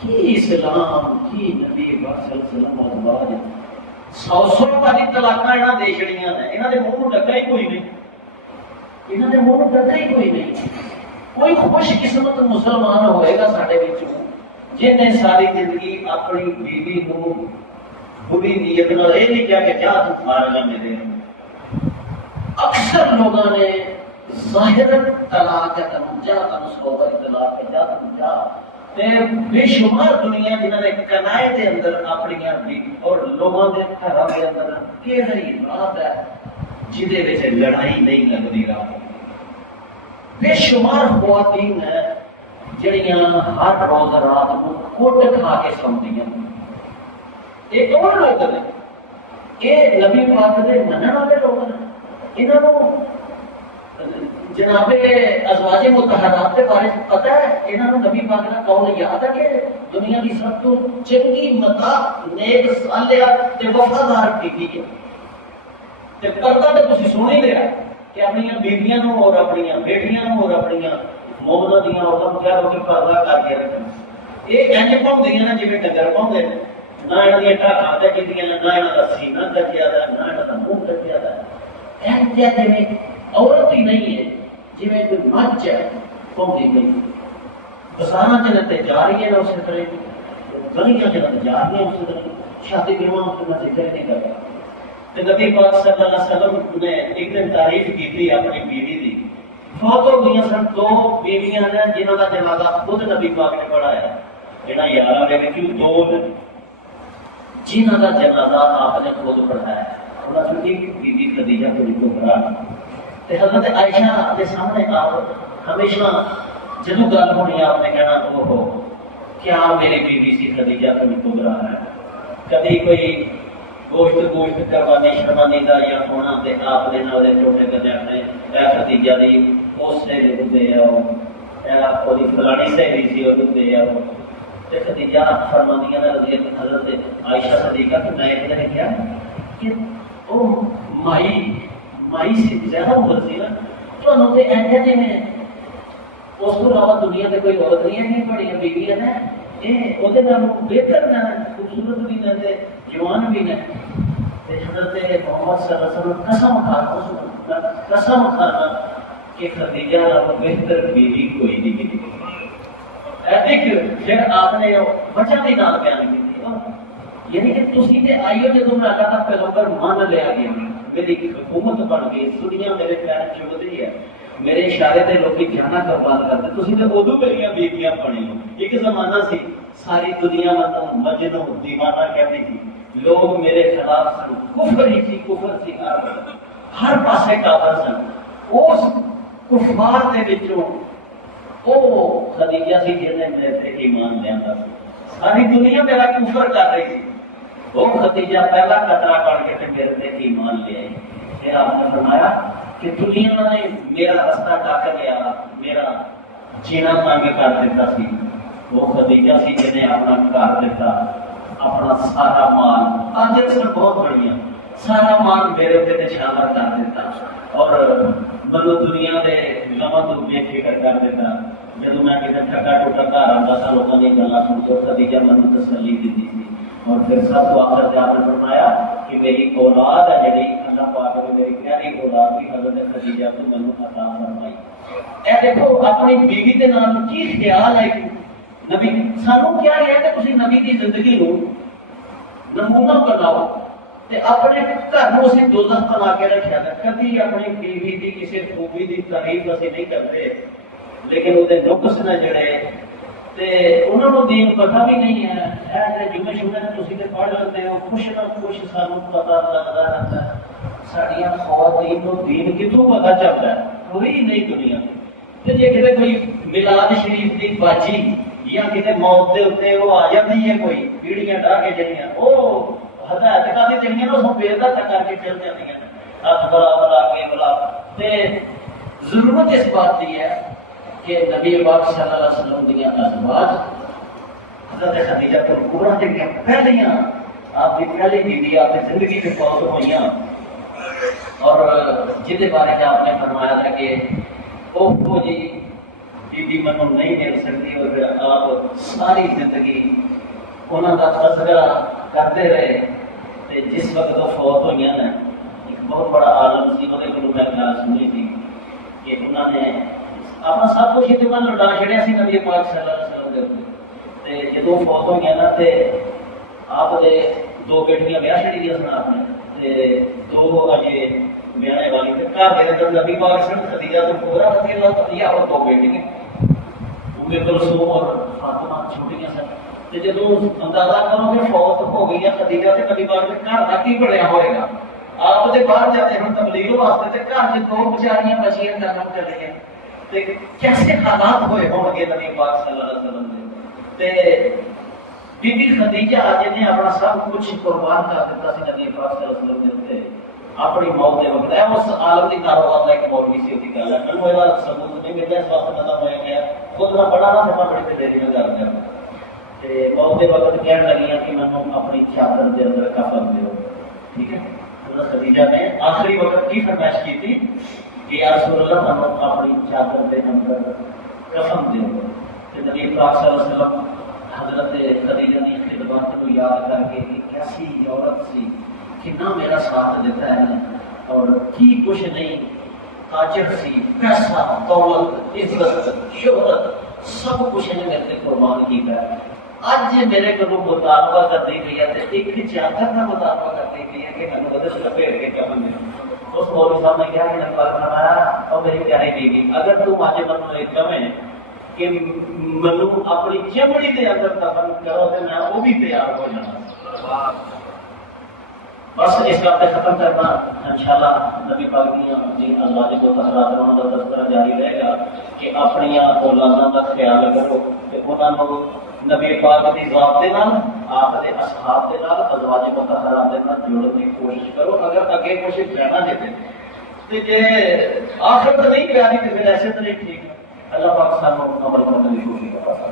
کی اسلام کی نبی صلی اللہ علیہ وسلم ازواج 100 والی طلاقاں یہاں دے چھڑیاں نے، یہاں دے منہ ڈکا ہی کوئی نہیں، یہاں دے منہ ڈکا ہی کوئی نہیں۔ کوئی خوش قسمت مسلمان ہوئے گا سارے وچوں جن نے ساری زندگی اپنی بیوی کو بری نیت نہ یہ نہیں کیا کہ جا تو فارغ ہے میرے۔ اکثر لوگوں نے ظاہر طلاق ہے تم جا، تم 100 باری طلاق ہے جا تم جا، بے شمار دنیا جنہوں نے کنائے دے اندر اپنی اور لوگوں کے گھروں کے اندر کہڑی رات ہے جہدے وچ لڑائی نہیں لگتی، رات بے شمار خواتین ہیں جڑیاں ہر روز رات کو کٹ کھا کے سوندیاں۔ یہ کون لوگ ہیں؟ یہ نبی پاک دے منن والے لوگ ہیں، انہوں جناب ازواج مطہرات کے بارے پتہ ہے، انہوں نبی پاک کا قول یاد ہے کہ دنیا کی سب تو چنگی متاع نیک صالحہ تے وفادار بیوی ہے، تے پردہ تے تسی سن ہی لیا کہ اپنی بیویاں نو اور اپنی بیٹیاں نو اور اپنی مومنہ دیاں عورتوں کو کہہ دو کہ پردہ کر کے رکھنا۔ یہ انج پاؤندیاں نا جویں ڈنگر پاؤندے نے، نہ یہاں دیا ٹاکاں ڈکیاں نہ یہاں کا سینہ ڈکیا ہے نہ یہاں کا منہ ڈکیا ہے، جی عورت ہی نہیں ہے جی کوئی مجھ ہے پاؤندی گئی، بسانا جنت جا رہی ہے نا اسی طرح، گلیاں جنت جا رہی ہیں اسی طرح، شادی بیاہ میں ذکر نہیں کرتا۔ تو نبی پاک صلی اللہ علیہ وسلم نے ایک دن تعریف کی تھی اپنی بیوی کی، فوت ہو گئی سن 2 بیویاں نے جنہوں کا جنازہ خود نبی پاک نے پڑھایا، جہاں 11 نے کیوں 2 جنہوں کا جنازہ آپ نے خود پڑھایا، انہوں نے ایک بیوی خدیجہ الکبریٰ، حضرت عائشہ کے سامنے آپ ہمیشہ جدو گل ہونی آپ نے کہنا وہ کیا میری بیوی سی خدیجہ الکبریٰ ہے، کبھی کوئی گوشت کروانی شروانی کا یا ہونا تے آپ نے نہ چھوٹے کدے اپنے خدیجہ دی اس سے دے آؤ، فلانی سہیلی سی وہ دے آؤ، خدیجہ فرماندیاں رضی حضرت عائشہ صدیقہ کہ میں نے کیا کہ وہ مائی سے زیادہ عمر سی نا تو ایسے جی میں اس کو علاوہ دنیا میں کوئی عورت نہیں ہے، بڑی بیویاں نے وہ بہتر نہ خوبصورت بھی نہ جوان بھی نہ، حضرت محمد صلی اللہ علیہ وسلم قسم کھانا کہ خدیجہ بہتر بیوی کوئی نہیں ملی۔ پھر آپ نے وجہ بھی نال بیان کی، یعنی کہ تسی تے آئیو جدو میں اللہ کا پیغمبر مان لیا گیا، میری حکومت بن گئی، دنیا میرے پیر چلتی ہے، میرے اشارے تے لوگ جانا قربان کرتے، تسی تے ادو میری بیویاں بنی ہو۔ ایک زمانہ سی ساری دنیا مجنو دیوانہ کہتی تھی، لوگ میرے خلاف سن، کفر ہی سی، کفر سی، ہر پاسے کافر سن۔ اس کفار دے وچوں وہ خدیجہ سی جن نے میرے سے ایمان لیا تھا. ساری دنیا میرا کفر کر رہی تھی، وہ خدیجہ پہلا قطرہ پڑھ کے میرے سے ایمان لے آئی. پھر آپ نے فرمایا کہ دنیا نے میرا رستہ ڈاک لیا، میرا جینا تنگ کر دیتا سی. وہ خدیجہ سی جنہیں اپنا گھر دیتا، اپنا سارا مال، آج اکثر بہت بڑھیا سارا مال میرے اتنے نشانہ کر دیتا اور منو دنیا کے غماں تو بے فکر کر دیتا. جب میں کسی ٹھگا ٹوٹا گھر آتا تھا لوگوں نے گلا سن کے خدیجہ منو تسلی دیتی تھی. اور پھر سب کو آخر سے آپ نے فرمایا کہ میری اولاد ہے جڑی اللہ پاک نے میری پیاری اولاد کی حضرت خدیجہ کو منو عطا فرمائی. اے دیکھو اپنی بیوی کے نام کی خیال ہے نبی سانو کیا ہے کہ تسی نبی کی زندگی نو نمونہ بناؤ تے اپنے گھر نو اسی دوزخ بنا کے رکھیا ہے. کبھی اپنی بیوی کی کسی خوبی کی تعریف اسی نہیں کرتے، لیکن وہ نقص نے جڑے تے انہوں نے دین پتہ بھی نہیں ہے. ایسے جمعے شمعے تسی تے پڑھ لیتے ہو، کچھ نہ کچھ سانو پتہ لگتا رہتا ہے. ساڈیاں خواتین کو دین کتوں پتہ چلتا ہے؟ کوئی نہیں دنیا تے جے کتے کوئی میلاد شریف دی باجی یا کتے موت دے اوتے وہ آ جاتی ہے کوئی پیڑیاں ڈا کے جڑیاں وہ ہدایت کا دی جڑیاں نو بے عزت کر کے چل جاتی ہیں ہاتھ بلا بلا کے بلا. تے ضرورت اس بات کی ہے کہ نبی پاک صلی اللہ علیہ وسلم دیا ازواج حضرت خدیجہ کبریٰ جڑیاں پہلیاں آپ کی پہلی بیوی آپ کی زندگی میں فوت ہوئیاں اور جہدے بارے آپ نے فرمایا تھا کہ وہ جی بیوی منو نہیں مل سکتی اور پھر آپ ساری زندگی انہوں کا تذکرہ کرتے رہے. تے جس وقت وہ فوت ہوئی نا ایک بہت بڑا عالم سی وہ میں گل سنی تھی کہ انہوں نے اپنا سب کچھ اتنا لٹا چڑیا سی نبی پاک صلی اللہ علیہ وسلم کے اوپر. جدو فوت ہوئی نا تے آپ دے دو بیٹیاں بیاہ چڑی دیا سن آپ نے دو اجے بیانے والی تے گھر دے اندر نبی پاک صلی اللہ علیہ وسلم خدیجہ تو پورا رضی اللہ تعالیٰ اور دو بیٹیاں کلثوم اور فاطمہ چھوٹیاں سن. جدو اندازہ کرو کہ فوت ہو گئی ہے خدیجہ تے نبی پاک کے گھر کا کی بنیا ہوئے گا. آپ تے باہر جاتے ہیں تبلیغ واسطے تے گھر چ دو بیچاریاں بچیاں جنم چلی ہیں تے کیسے حالات ہوئے ہون گے نبی پاک صلی اللہ علیہ وسلم دے. تے بی بی خدیجہ جنہیں اپنا سب کچھ قربان کر دیتا سی نبی پاک صلی اللہ علیہ وسلم دے اپنی موت کے وقت ہے اس عالم کی کاروبار ایک مولوی سی ہوتی گل ہے کل میرا ثبوت نہیں ملتا اس وقت پتا ہوا گیا خود میں بڑا نہ سفر بڑی دیر میں کر دیا موت کے وقت کہنے لگی کہ میں اپنی چادر کے اندر کفن دو. ٹھیک ہے حضرت خدیجہ نے آخری وقت کی فرمائش کی تھی کہ یا رسول اللہ ہم اپنی چادر کے اندر کفن دو. نبی پاک صلی اللہ علیہ وسلم حضرت خدیجہ کی خدمات کو یاد کر کے کیسی عورت سی کتنا میرا ساتھ دیتا ہے اور کی کچھ نہیں تاجر سی پیسہ دولت عزت شہرت سب کچھ نے میرے سے قربان کیا ہے. اج میرے کو مطالبہ کرتی گئی ہے ایک چادر کا مطالبہ کرتی گئی ہے کہ میں نے لپیٹ کے کیا بنے. اس مولوی صاحب نے کہا کہ نمبر فرمایا اور میری پیاری بیوی اگر تم آج منو ایک کمیں کہ منو اپنی چمڑی کے اندر دفن کرو تو میں وہ بھی تیار ہو جانا. بس اس بات پہ ختم کرنا انشاءاللہ نبی پاک کی ازواج مطہرات کا تذکرہ جاری رہے گا کہ اپنی اولاداں کا خیال کرو کہ انہاں کو نبی پاک کی ذات کے نال آپ کے اصحاب کے نال ازواج مطہرات کے نال جوڑنے کی کوشش کرو. اگر اگے کوشش رہنا چاہتے تو جی آخر تو نہیں پیاری تو پھر ایسے تو نہیں ٹھیک ہے. اللہ پاک سانو عمل کرنے کی کوشش کرتا ہے.